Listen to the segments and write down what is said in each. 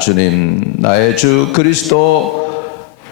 주님, 나의 주 그리스도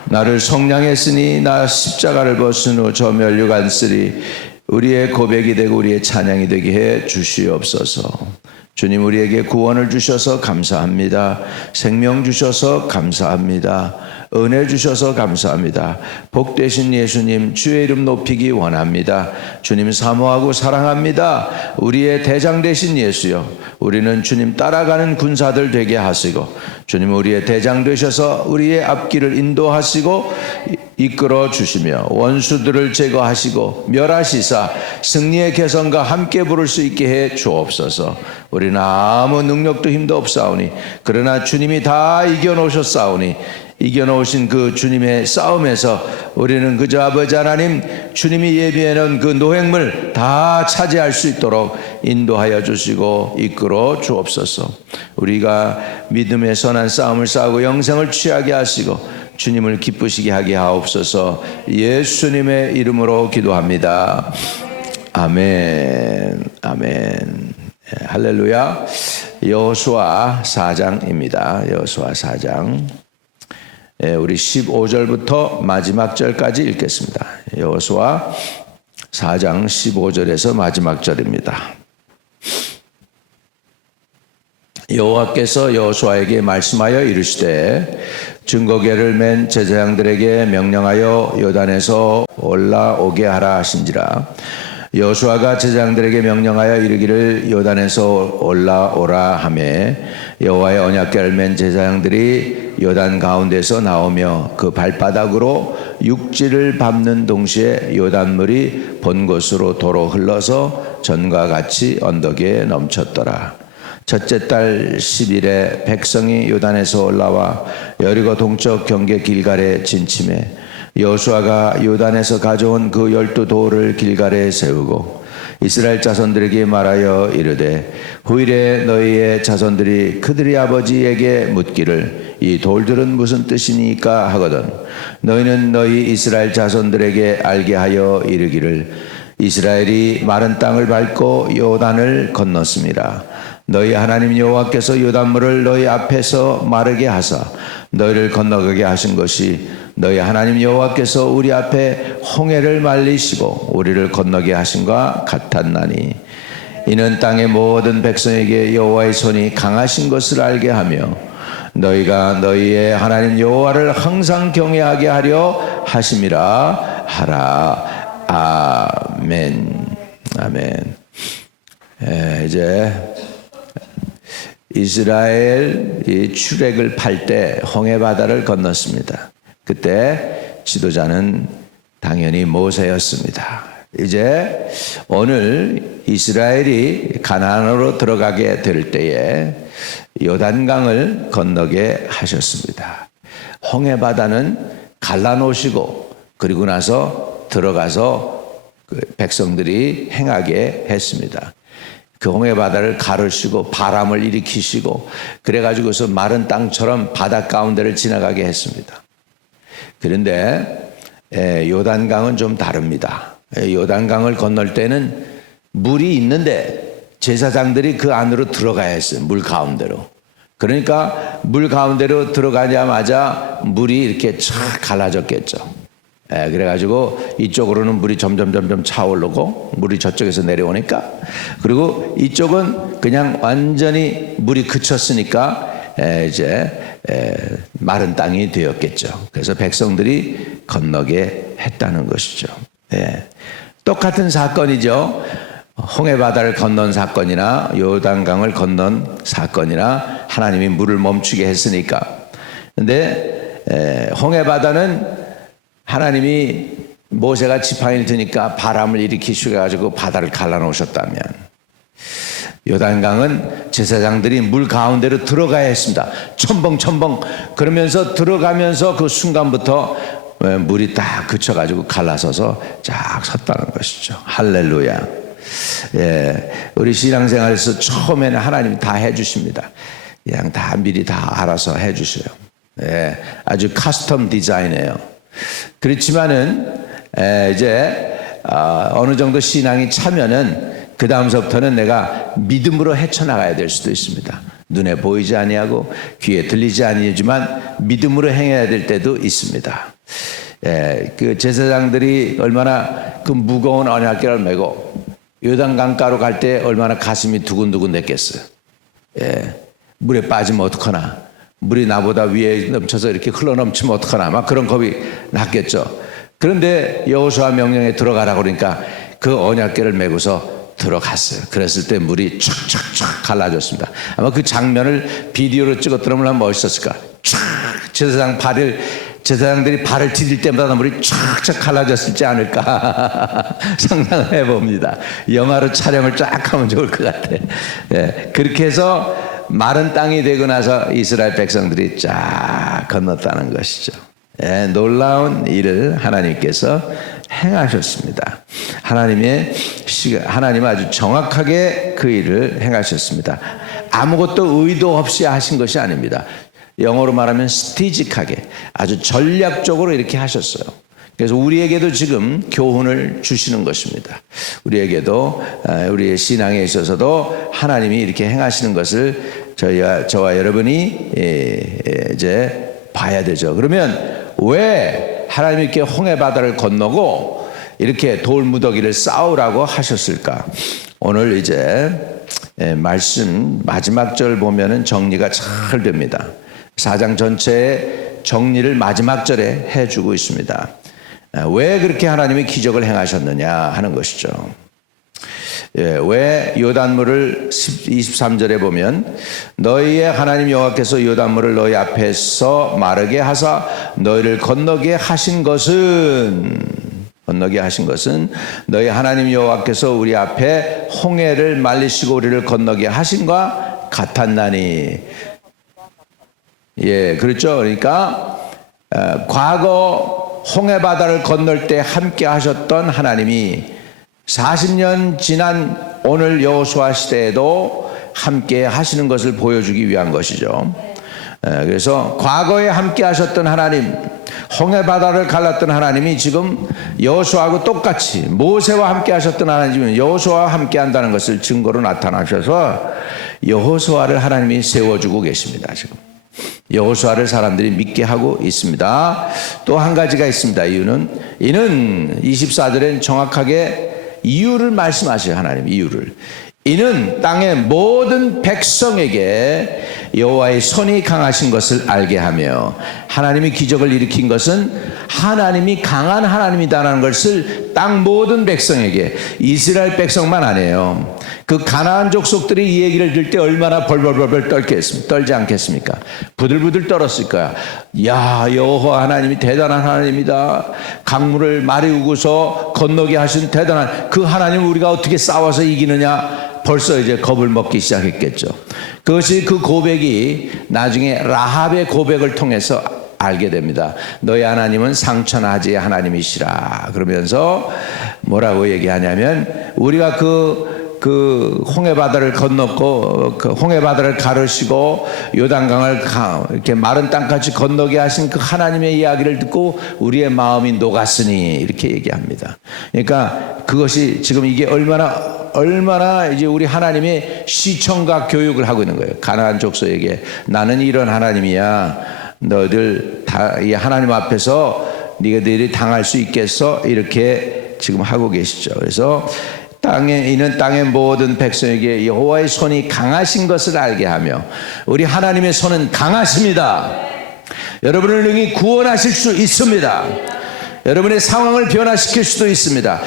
나를 속량했으니 나 십자가를 벗은 후 저 멸류 안쓰리. 우리의 고백이 되고 우리의 찬양이 되게 해 주시옵소서. 주님, 우리에게 구원을 주셔서 감사합니다. 생명 주셔서 감사합니다. 은혜 주셔서 감사합니다. 복되신 예수님, 주의 이름 높이기 원합니다. 주님 사모하고 사랑합니다. 우리의 대장 되신 예수여, 우리는 주님 따라가는 군사들 되게 하시고, 주님 우리의 대장 되셔서 우리의 앞길을 인도하시고 이끌어 주시며 원수들을 제거하시고 멸하시사 승리의 개성과 함께 부를 수 있게 해 주옵소서. 우리는 아무 능력도 힘도 없사오니, 그러나 주님이 다 이겨놓으셨사오니, 이겨놓으신 그 주님의 싸움에서 우리는 그저 아버지 하나님, 주님이 예비해 놓은 그 노획물 다 차지할 수 있도록 인도하여 주시고 이끌어 주옵소서. 우리가 믿음의 선한 싸움을 싸우고 영생을 취하게 하시고 주님을 기쁘시게 하게 하옵소서. 예수님의 이름으로 기도합니다. 아멘. 아멘. 할렐루야. 여호수아 4장입니다. 여호수아 4장. 우리 15절부터 마지막 절까지 읽겠습니다. 여호수아 4장 15절에서 마지막 절입니다. 여호와께서 여호수아에게 말씀하여 이르시되 증거궤를 맨 제사장들에게 명령하여 요단에서 올라오게 하라 하신지라. 여호수아가 제사장들에게 명령하여 이르기를 요단에서 올라오라 하매 여호와의 언약궤를 맨 제사장들이 요단 가운데서 나오며 그 발바닥으로 육지를 밟는 동시에 요단물이 본 곳으로 도로 흘러서 전과 같이 언덕에 넘쳤더라. 첫째 달 10일에 백성이 요단에서 올라와 여리고 동쪽 경계 길갈에 진침해 여호수아가 요단에서 가져온 그 12돌을 길갈에 세우고 이스라엘 자손들에게 말하여 이르되 후일에 너희의 자손들이 그들의 아버지에게 묻기를 이 돌들은 무슨 뜻이니까 하거든 너희는 너희 이스라엘 자손들에게 알게 하여 이르기를 이스라엘이 마른 땅을 밟고 요단을 건넜습니다. 너희 하나님 여호와께서 요단물을 너희 앞에서 마르게 하사 너희를 건너가게 하신 것이 너희 하나님 여호와께서 우리 앞에 홍해를 말리시고 우리를 건너게 하신과 같았나니 이는 땅의 모든 백성에게 여호와의 손이 강하신 것을 알게 하며 너희가 너희의 하나님 여호와를 항상 경외하게 하려 하심이라 하라. 아멘. 아멘. 이제 이스라엘이 출애굽을 팔 때 홍해 바다를 건넜습니다. 그때 지도자는 당연히 모세였습니다. 이제 오늘 이스라엘이 가나안으로 들어가게 될 때에 요단강을 건너게 하셨습니다. 홍해 바다는 갈라놓으시고 그리고 나서 들어가서 그 백성들이 행하게 했습니다. 그 홍해 바다를 가르시고 바람을 일으키시고 그래가지고서 마른 땅처럼 바다 가운데를 지나가게 했습니다. 그런데 요단강은 좀 다릅니다. 요단강을 건널 때는 물이 있는데 제사장들이 그 안으로 들어가야 했어요. 물 가운데로. 그러니까 물 가운데로 들어가자마자 물이 이렇게 쫙 갈라졌겠죠. 그래가지고 이쪽으로는 물이 점점 차오르고 물이 저쪽에서 내려오니까 그리고 이쪽은 그냥 완전히 물이 그쳤으니까 이제 마른 땅이 되었겠죠. 그래서 백성들이 건너게 했다는 것이죠. 똑같은 사건이죠. 홍해 바다를 건넌 사건이나 요단강을 건넌 사건이나 하나님이 물을 멈추게 했으니까. 근데 홍해 바다는 하나님이 모세가 지팡이를 드니까 바람을 일으키셔가지고 바다를 갈라놓으셨다면 요단강은 제사장들이 물 가운데로 들어가야 했습니다. 첨벙 그러면서 들어가면서 그 순간부터 물이 딱 그쳐가지고 갈라서서 쫙 섰다는 것이죠. 할렐루야. 우리 신앙생활에서 처음에는 하나님이 다 해주십니다. 그냥 다 미리 다 알아서 해주셔요. 아주 커스텀 디자인이에요. 그렇지만은 이제 어느 정도 신앙이 차면은 그 다음서부터는 내가 믿음으로 헤쳐나가야 될 수도 있습니다. 눈에 보이지 아니하고 귀에 들리지 아니하지만 믿음으로 행해야 될 때도 있습니다. 예, 그 제사장들이 얼마나 그 무거운 언약궤를 메고 요단 강가로 갈 때 얼마나 가슴이 두근두근 됐겠어요. 예, 물에 빠지면 어떡하나, 물이 나보다 위에 넘쳐서 이렇게 흘러넘치면 어떡하나, 막 그런 겁이 났겠죠. 그런데 여호수아 명령에 들어가라고 그러니까 그 언약궤를 메고서 들어갔어요. 그랬을 때 물이 촥촥촥 갈라졌습니다. 아마 그 장면을 비디오로 찍었더라면 멋있었을까. 촥 제사장들이 발을 디딜 때마다 물이 촥촥 갈라졌을지 않을까 상상을 해봅니다. 영화로 촬영을 쫙 하면 좋을 것 같아. 네, 그렇게 해서 마른 땅이 되고 나서 이스라엘 백성들이 쫙 건넜다는 것이죠. 네, 놀라운 일을 하나님께서 행하셨습니다. 하나님 아주 정확하게 그 일을 행하셨습니다. 아무것도 의도 없이 하신 것이 아닙니다. 영어로 말하면 스티직하게 아주 전략적으로 이렇게 하셨어요. 그래서 우리에게도 지금 교훈을 주시는 것입니다. 우리에게도 우리의 신앙에 있어서도 하나님이 이렇게 행하시는 것을 저와 여러분이 이제 봐야 되죠. 그러면 왜 하나님이 이렇게 홍해 바다를 건너고 이렇게 돌무더기를 쌓으라고 하셨을까? 오늘 이제 말씀 마지막 절 보면은 정리가 잘 됩니다. 4장 전체의 정리를 마지막 절에 해주고 있습니다. 왜 그렇게 하나님이 기적을 행하셨느냐 하는 것이죠. 왜 요단물을 23절에 보면 너희의 하나님 여호와께서 요단물을 너희 앞에서 마르게 하사 너희를 건너게 하신 것은 너희 하나님 여호와께서 우리 앞에 홍해를 말리시고 우리를 건너게 하신과 같았나니. 예, 그렇죠. 그러니까 과거 홍해 바다를 건널 때 함께 하셨던 하나님이 40년 지난 오늘 여호수아 시대에도 함께 하시는 것을 보여주기 위한 것이죠. 그래서 과거에 함께 하셨던 하나님, 홍해 바다를 갈랐던 하나님이 지금 여호수아하고 똑같이 모세와 함께 하셨던 하나님은 여호수아와 함께 한다는 것을 증거로 나타나셔서 여호수아를 하나님이 세워주고 계십니다. 지금 여호수아를 사람들이 믿게 하고 있습니다. 또 한 가지가 있습니다. 이는 24절엔 정확하게 이유를 말씀하셔요. 하나님 이유를. 이는 땅의 모든 백성에게 여호와의 손이 강하신 것을 알게 하며, 하나님이 기적을 일으킨 것은 하나님이 강한 하나님이다라는 것을 땅 모든 백성에게, 이스라엘 백성만 아니에요. 그 가나안 족속들이 이 얘기를 들을 때 얼마나 벌벌벌벌 떨지 않겠습니까? 부들부들 떨었을 거야. 야, 여호와 하나님이 대단한 하나님이다. 강물을 마르고서 건너게 하신 대단한 그 하나님을 우리가 어떻게 싸워서 이기느냐. 벌써 이제 겁을 먹기 시작했겠죠. 그것이 그 고백이 나중에 라합의 고백을 통해서 알게 됩니다. 너희 하나님은 상천하지의 하나님이시라. 그러면서 뭐라고 얘기하냐면, 우리가 그 홍해 바다를 건넜고 그 홍해 바다를 가르시고 요단강을 이렇게 마른 땅까지 건너게 하신 그 하나님의 이야기를 듣고 우리의 마음이 녹았으니, 이렇게 얘기합니다. 그러니까 그것이 지금 이게 얼마나 이제 우리 하나님의 시청각 교육을 하고 있는 거예요. 가나안 족속에게 나는 이런 하나님이야. 너희들 다 이 하나님 앞에서 너희들이 당할 수 있겠어? 이렇게 지금 하고 계시죠. 그래서 이는 땅의 모든 백성에게 여호와의 손이 강하신 것을 알게 하며, 우리 하나님의 손은 강하십니다. 여러분을 능히 구원하실 수 있습니다. 여러분의 상황을 변화시킬 수도 있습니다.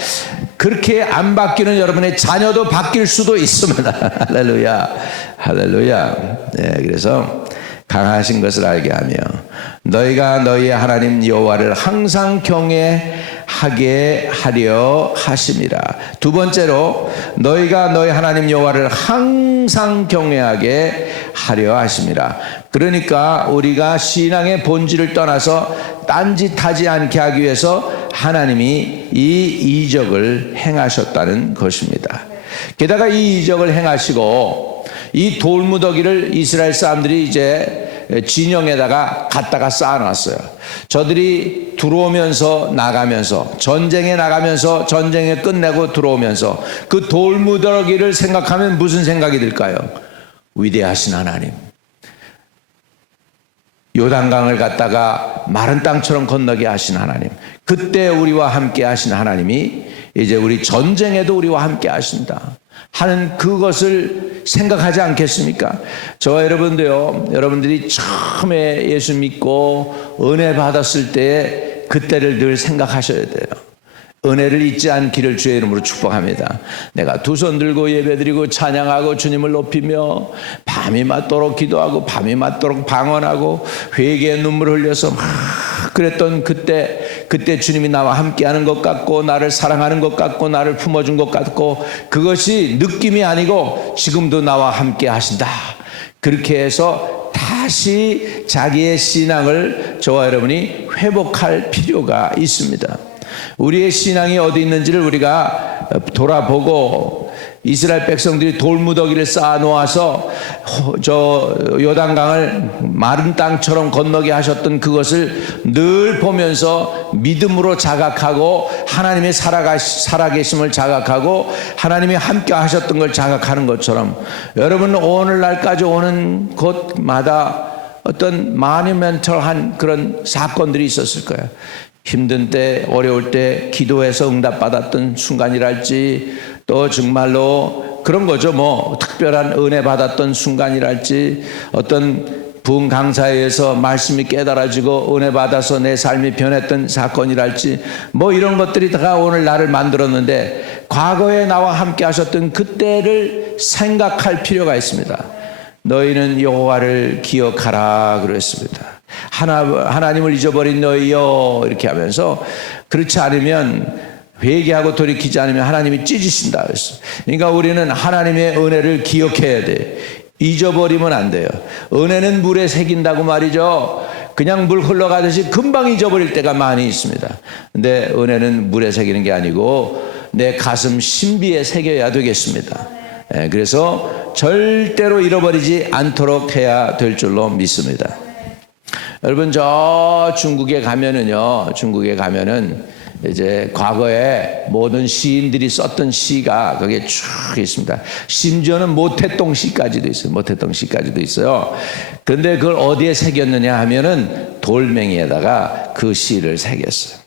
그렇게 안 바뀌는 여러분의 자녀도 바뀔 수도 있습니다. 할렐루야, 할렐루야. 네, 그래서 강하신 것을 알게 하며 너희가 너희의 하나님 여호와를 항상 경외하게 하려 하심이라. 두 번째로 너희가 너희 하나님 여호와를 항상 경외하게 하려 하심이라. 그러니까 우리가 신앙의 본질을 떠나서 딴짓하지 않게 하기 위해서 하나님이 이 이적을 행하셨다는 것입니다. 게다가 이 이적을 행하시고 이 돌무더기를 이스라엘 사람들이 이제 진영에다가 갖다가 쌓아놨어요. 저들이 들어오면서 나가면서, 전쟁에 나가면서 전쟁에 끝내고 들어오면서 그 돌무더기를 생각하면 무슨 생각이 들까요? 위대하신 하나님, 요단강을 갖다가 마른 땅처럼 건너게 하신 하나님, 그때 우리와 함께 하신 하나님이 이제 우리 전쟁에도 우리와 함께 하신다 하는 그것을 생각하지 않겠습니까? 저와 여러분도요, 여러분들이 처음에 예수 믿고 은혜 받았을 때 그때를 늘 생각하셔야 돼요. 은혜를 잊지 않기를 주의 이름으로 축복합니다. 내가 두 손 들고 예배드리고 찬양하고 주님을 높이며 밤이 맞도록 기도하고 밤이 맞도록 방언하고 회개의 눈물을 흘려서 막 그랬던 그때 주님이 나와 함께하는 것 같고 나를 사랑하는 것 같고 나를 품어준 것 같고, 그것이 느낌이 아니고 지금도 나와 함께 하신다. 그렇게 해서 다시 자기의 신앙을 저와 여러분이 회복할 필요가 있습니다. 우리의 신앙이 어디 있는지를 우리가 돌아보고, 이스라엘 백성들이 돌무더기를 쌓아 놓아서 저 요단강을 마른 땅처럼 건너게 하셨던 그것을 늘 보면서 믿음으로 자각하고 하나님의 살아계심을 자각하고 하나님이 함께 하셨던 걸 자각하는 것처럼, 여러분 오늘날까지 오는 곳마다 어떤 마니멘털한 그런 사건들이 있었을 거예요. 힘든 때, 어려울 때 기도해서 응답받았던 순간이랄지, 또 정말로 그런 거죠. 뭐 특별한 은혜 받았던 순간이랄지, 어떤 부흥 강사에서 말씀이 깨달아지고 은혜 받아서 내 삶이 변했던 사건이랄지, 뭐 이런 것들이 다 오늘 나를 만들었는데, 과거에 나와 함께 하셨던 그때를 생각할 필요가 있습니다. 너희는 여호와를 기억하라 그랬습니다. 하나님을 잊어버린 너희여, 이렇게 하면서, 그렇지 않으면, 회개하고 돌이키지 않으면 하나님이 찢으신다 그랬어요. 그러니까 우리는 하나님의 은혜를 기억해야 돼. 잊어버리면 안 돼요. 은혜는 물에 새긴다고 말이죠. 그냥 물 흘러가듯이 금방 잊어버릴 때가 많이 있습니다. 근데 은혜는 물에 새기는 게 아니고 내 가슴 신비에 새겨야 되겠습니다. 그래서 절대로 잃어버리지 않도록 해야 될 줄로 믿습니다. 여러분, 저 중국에 가면은 이제 과거에 모든 시인들이 썼던 시가 거기에 쭉 있습니다. 심지어는 모태똥 시까지도 있어요. 모태똥 시까지도 있어요. 그런데 그걸 어디에 새겼느냐 하면은 돌멩이에다가 그 시를 새겼어요.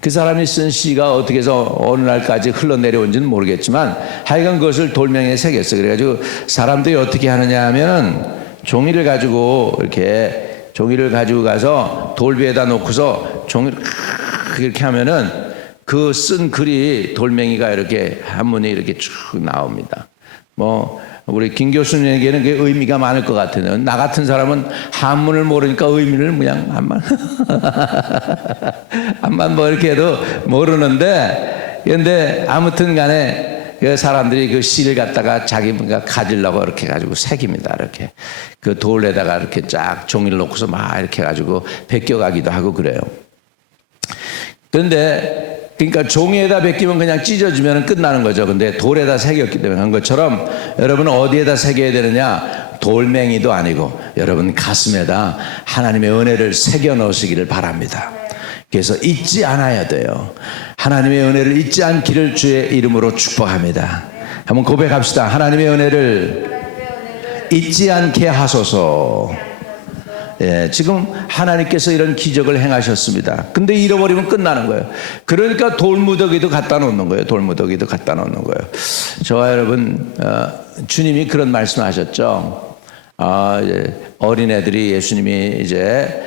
그 사람이 쓴 시가 어떻게 해서 어느 날까지 흘러내려온지는 모르겠지만 하여간 그것을 돌멩이에 새겼어요. 그래가지고 사람들이 어떻게 하느냐 하면은 종이를 가지고 가서 돌 위에다 놓고서 종이를 이렇게 하면은 그 쓴 글이 돌멩이가 이렇게 한문이 이렇게 쭉 나옵니다. 뭐 우리 김 교수님에게는 그게 의미가 많을 것 같아요. 나 같은 사람은 한문을 모르니까 의미를 그냥 한만 뭐 이렇게 해도 모르는데, 근데 아무튼 간에 그 사람들이 그 시를 갖다가 자기가 가지려고 이렇게 가지고 새깁니다. 이렇게 그 돌에다가 이렇게 쫙 종이를 놓고서 막 이렇게 가지고 베껴가기도 하고 그래요. 그런데 그러니까 종이에다 베끼면 그냥 찢어지면 끝나는 거죠. 근데 돌에다 새겼기 때문에 한 것처럼, 여러분은 어디에다 새겨야 되느냐? 돌멩이도 아니고 여러분 가슴에다 하나님의 은혜를 새겨 넣으시기를 바랍니다. 그래서 잊지 않아야 돼요. 하나님의 은혜를 잊지 않기를 주의 이름으로 축복합니다. 한번 고백합시다. 하나님의 은혜를 잊지 않게 하소서. 예, 지금 하나님께서 이런 기적을 행하셨습니다. 근데 잃어버리면 끝나는 거예요. 그러니까 돌무더기도 갖다 놓는 거예요. 돌무더기도 갖다 놓는 거예요. 저와 여러분, 주님이 그런 말씀하셨죠. 어린애들이 예수님이 이제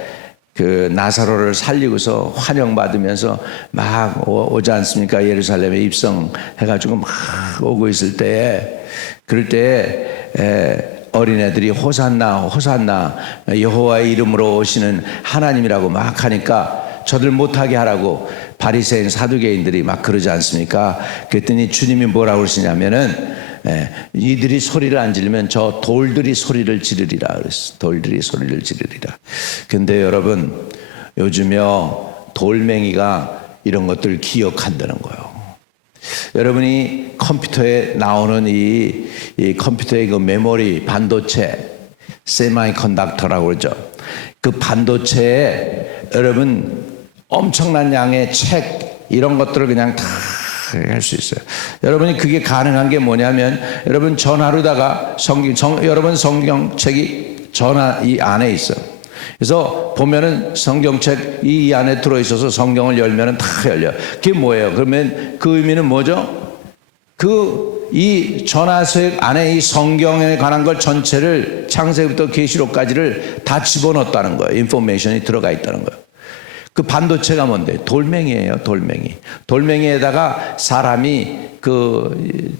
그 나사로를 살리고서 환영받으면서 막 오지 않습니까? 예루살렘에 입성해가지고 막 오고 있을 때에, 그럴 때에 어린애들이 호산나 호산나 여호와의 이름으로 오시는 하나님이라고 막 하니까 저들 못하게 하라고 바리새인 사두개인들이 막 그러지 않습니까? 그랬더니 주님이 뭐라고 그러시냐면은 이들이 소리를 안 지르면 저 돌들이 소리를 지르리라 그랬어. 돌들이 소리를 지르리라. 근데 여러분, 요즘요 돌멩이가 이런 것들 기억한다는 거예요. 여러분이 컴퓨터에 나오는 이 컴퓨터의 그 메모리 반도체, 세마이컨덕터라고 그러죠. 그 반도체에 여러분 엄청난 양의 책 이런 것들을 그냥 다 할 수 있어요. 여러분이 그게 가능한 게 뭐냐면, 여러분 전화로다가 여러분 성경책이 전화 이 안에 있어요. 그래서 보면은 성경책 이 안에 들어있어서 성경을 열면은 다 열려요. 그게 뭐예요? 그러면 그 의미는 뭐죠? 이 전화책 안에 이 성경에 관한 걸 전체를 창세기부터 계시록까지를 다 집어넣었다는 거예요. 인포메이션이 들어가 있다는 거예요. 그 반도체가 뭔데? 돌멩이에요, 돌멩이. 돌멩이에다가 사람이 그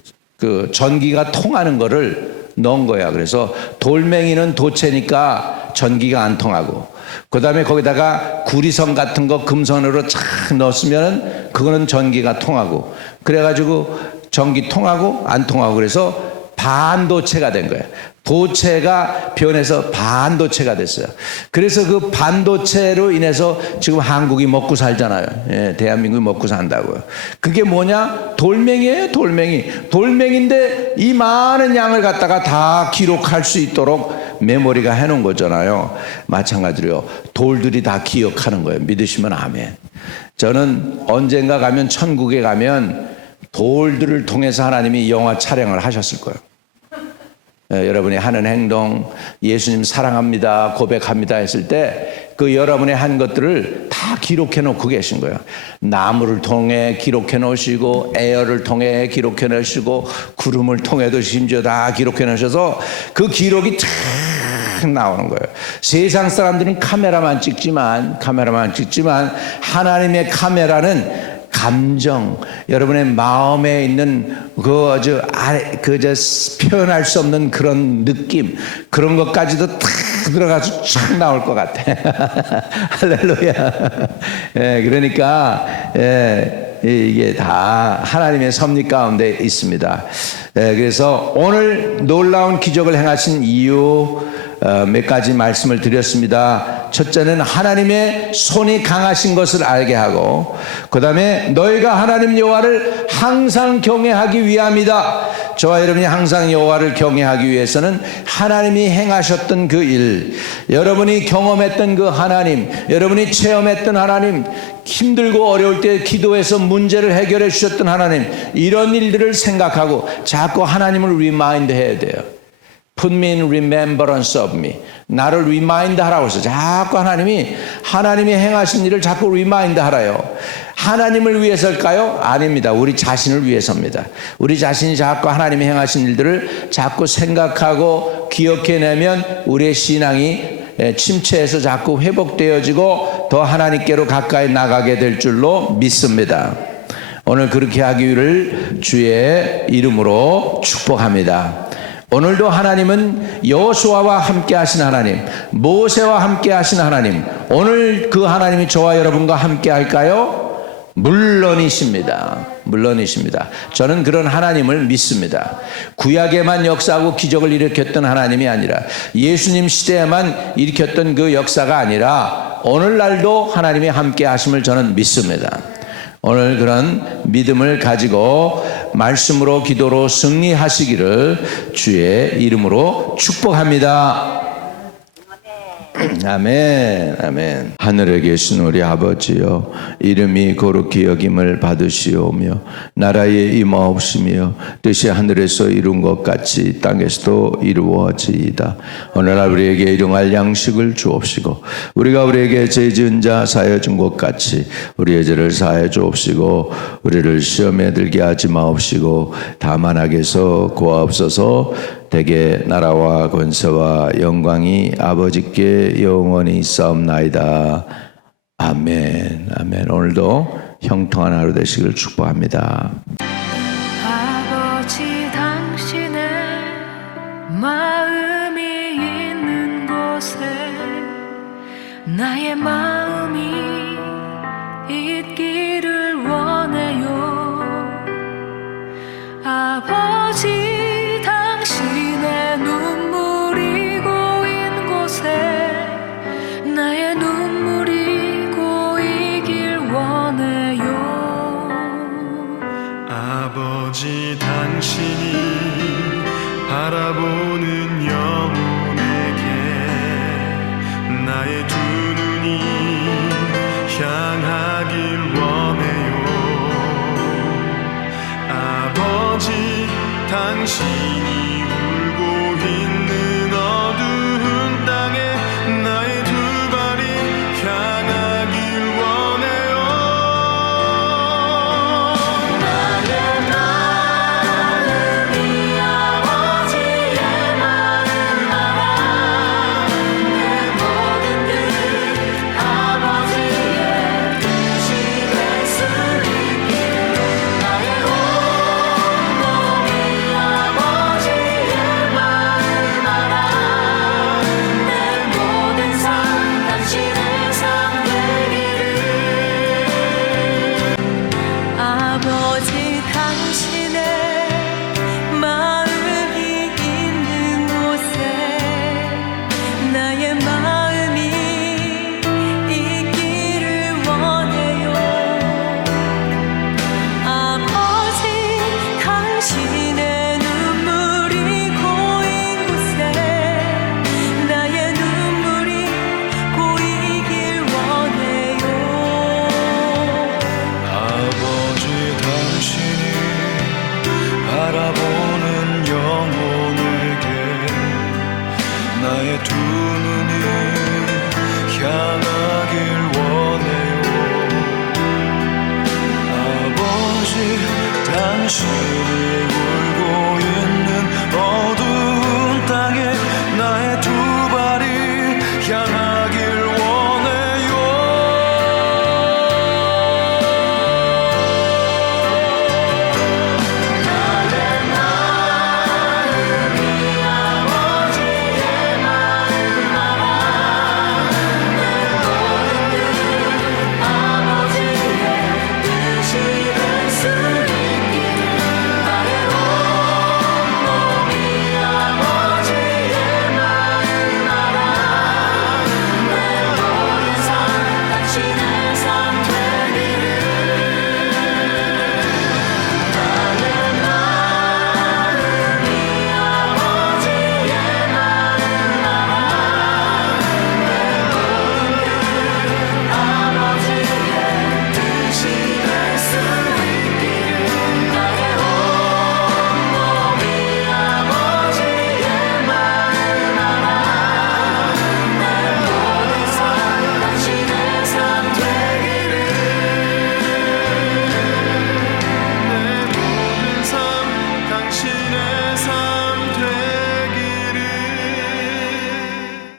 전기가 통하는 거를 넣은 거야. 그래서 돌멩이는 도체니까 전기가 안 통하고, 그 다음에 거기다가 구리선 같은 거 금선으로 착 넣었으면 그거는 전기가 통하고, 그래가지고 전기 통하고 안 통하고, 그래서 반도체가 된 거예요. 도체가 변해서 반도체가 됐어요. 그래서 그 반도체로 인해서 지금 한국이 먹고 살잖아요. 예, 대한민국이 먹고 산다고요. 그게 뭐냐? 돌멩이에요, 돌멩이. 돌멩이인데 이 많은 양을 갖다가 다 기록할 수 있도록 메모리가 해놓은 거잖아요. 마찬가지로 돌들이 다 기억하는 거예요. 믿으시면 아멘. 저는 언젠가 가면, 천국에 가면 돌들을 통해서 하나님이 영화 촬영을 하셨을 거예요. 여러분이 하는 행동, 예수님 사랑합니다, 고백합니다 했을 때 그 여러분의 한 것들을 다 기록해 놓고 계신 거예요. 나무를 통해 기록해 놓으시고, 에어를 통해 기록해 놓으시고, 구름을 통해도 심지어 다 기록해 놓으셔서 그 기록이 쫙 나오는 거예요. 세상 사람들은 카메라만 찍지만 하나님의 카메라는 감정, 여러분의 마음에 있는 표현할 수 없는 그런 느낌, 그런 것까지도 탁 들어가서 쫙 나올 것 같아. 할렐루야. 예, 그러니까 이게 다 하나님의 섭리 가운데 있습니다. 예, 그래서 오늘 놀라운 기적을 행하신 이유 몇 가지 말씀을 드렸습니다. 첫째는 하나님의 손이 강하신 것을 알게 하고, 그 다음에 너희가 하나님 여호와를 항상 경외하기 위함이다. 저와 여러분이 항상 여호와를 경외하기 위해서는 하나님이 행하셨던 그 일, 여러분이 경험했던 그 하나님, 여러분이 체험했던 하나님, 힘들고 어려울 때 기도해서 문제를 해결해 주셨던 하나님, 이런 일들을 생각하고 자꾸 하나님을 리마인드 해야 돼요. Put me in remembrance of me. 나를 리마인드 하라고 해서 자꾸 하나님이 행하신 일을 자꾸 리마인드 하라요. 하나님을 위해서일까요? 아닙니다. 우리 자신을 위해서입니다. 우리 자신이 자꾸 하나님이 행하신 일들을 자꾸 생각하고 기억해내면 우리의 신앙이 침체해서 자꾸 회복되어지고 더 하나님께로 가까이 나가게 될 줄로 믿습니다. 오늘 그렇게 하기를 주의 이름으로 축복합니다. 오늘도 하나님은 여호수아와 함께 하신 하나님, 모세와 함께 하신 하나님, 오늘 그 하나님이 저와 여러분과 함께 할까요? 물론이십니다. 물론이십니다. 저는 그런 하나님을 믿습니다. 구약에만 역사하고 기적을 일으켰던 하나님이 아니라, 예수님 시대에만 일으켰던 그 역사가 아니라 오늘날도 하나님이 함께 하심을 저는 믿습니다. 오늘 그런 믿음을 가지고 말씀으로 기도로 승리하시기를 주의 이름으로 축복합니다. 아멘, 아멘. 하늘에 계신 우리 아버지여, 이름이 거룩히 여김을 받으시오며 나라의 임하옵시며 뜻이 하늘에서 이룬 것 같이 땅에서도 이루어지이다. 오늘날 우리에게 일용할 양식을 주옵시고, 우리가 우리에게 죄 지은 자 사하여 준 것 같이 우리의 죄를 사하여 주옵시고, 우리를 시험에 들게 하지 마옵시고 다만 악에서 구하옵소서. 대개 나라와 권세와 영광이 아버지께 영원히 있사옵나이다. 아멘, 아멘. 오늘도 형통한 하루 되시길 축복합니다. 아버지, 당신의 마음이 있는 곳에 나의 마음이 있기를 원해요. 아버지, 당신의 눈물이 고인 곳에 나의 눈물이 고이길 원해요. 아버지, 당신이 바라보는 영혼에게 나의 두 눈이 향하길 원해요. 당신이 울고 있는